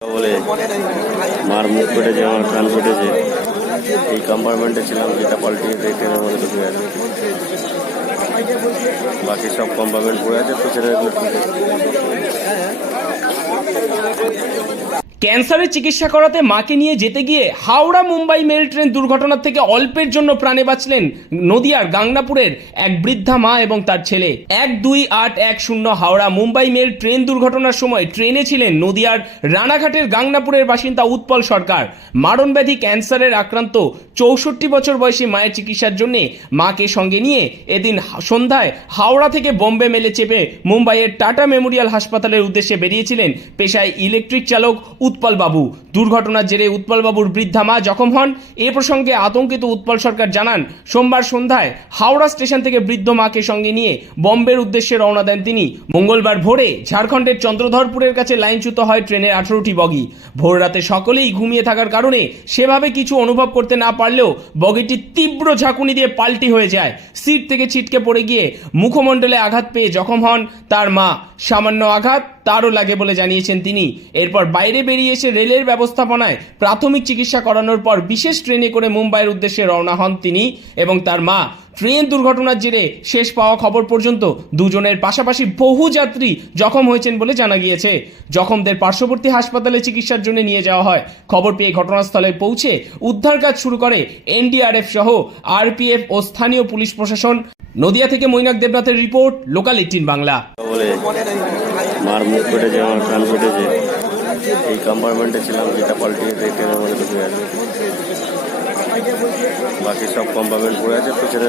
বলে মার মুখ ফেটেছে, আমার কান ফেটেছে। এই কম্পার্টমেন্টে ছিলাম, যেটা পাল্টিয়ে ট্রেনের মধ্যে ঢুকে আছে। বাকি সব কম্পার্টমেন্ট পড়ে আছে, পিছনে ক্যান্সারের চিকিৎসা করাতে মাকে নিয়ে যেতে গিয়ে হাওড়া মুম্বাই মেল ট্রেন দুর্ঘটনার থেকে অল্পের জন্য প্রাণে বাঁচলেন নদিয়ার গাংনাপুরের এক বৃদ্ধা মা এবং তার ছেলে। 12810 হাওড়া মুম্বাই মেল ট্রেন দুর্ঘটনার সময় ট্রেনে ছিলেন নদিয়ার রানাঘাটের গাংনাপুরের বাসিন্দা উৎপল সরকার। মারণব্যাধি ক্যান্সারের আক্রান্ত 64 বছর বয়সী মায়ের চিকিৎসার জন্য মাকে সঙ্গে নিয়ে এদিন সন্ধ্যায় হাওড়া থেকে বোম্বে মেলে চেপে মুম্বাইয়ের টাটা মেমোরিয়াল হাসপাতালের উদ্দেশ্যে বেরিয়েছিলেন পেশায় ইলেকট্রিক চালক উৎপল বাবু। দুর্ঘটনার জেরে উৎপল বাবুর বৃদ্ধা মা জখম হন। এ প্রসঙ্গে আতঙ্কিত উৎপল সরকার জানান, সোমবার সন্ধ্যায় হাওড়া স্টেশন থেকে বৃদ্ধ মাকে সঙ্গে নিয়ে বম্বের উদ্দেশ্যে রওনা দেন তিনি। মঙ্গলবার ভোরে ঝাড়খণ্ডের চন্দ্রধরপুরের কাছে লাইনচ্যুত হয় ট্রেনের 18টি বগি। ভোর রাতে সকলেই ঘুমিয়ে থাকার কারণে সেভাবে কিছু অনুভব করতে না পারলেও বগিটি তীব্র ঝাঁকুনি দিয়ে পাল্টি হয়ে যায়। সিট থেকে ছিটকে পড়ে গিয়ে মুখমণ্ডলে আঘাত পেয়ে জখম হন তার মা। সামান্য আঘাত তারও লাগে বলে জানিয়েছেন তিনি। এরপর বাইরে বেরিয়ে এসে রেলের ব্যবস্থাপনায় প্রাথমিক চিকিৎসা করানোর পর বিশেষ ট্রেনে করে মুম্বাইয়ের উদ্দেশ্যে রওনা হন তিনি এবং তার মা। ট্রেন দুর্ঘটনার জেরে শেষ পাওয়া খবর পর্যন্ত দুজনের পাশাপাশি বহু যাত্রী জখম হয়েছেন বলে জানা গিয়েছে। জখমদের পার্শ্ববর্তী হাসপাতালে চিকিৎসার জন্য নিয়ে যাওয়া হয়। খবর পেয়ে ঘটনাস্থলে পৌঁছে উদ্ধার কাজ শুরু করে এনডিআরএফ সহ আরপিএফ ও স্থানীয় পুলিশ প্রশাসন। নদিয়া থেকে মৈনাক দেবনাথের রিপোর্ট, লোকাল 18 বাংলা। বলে মার মুখ ফেটেছে, আমার কান ফেটেছে। এই কম্পার্টমেন্টে ছিলাম, যেটা পাল্টিয়ে ট্রেনের মধ্যে ঢুকে আছে। বাকি সব কম্পার্টমেন্ট পড়ে আছে, পিছনে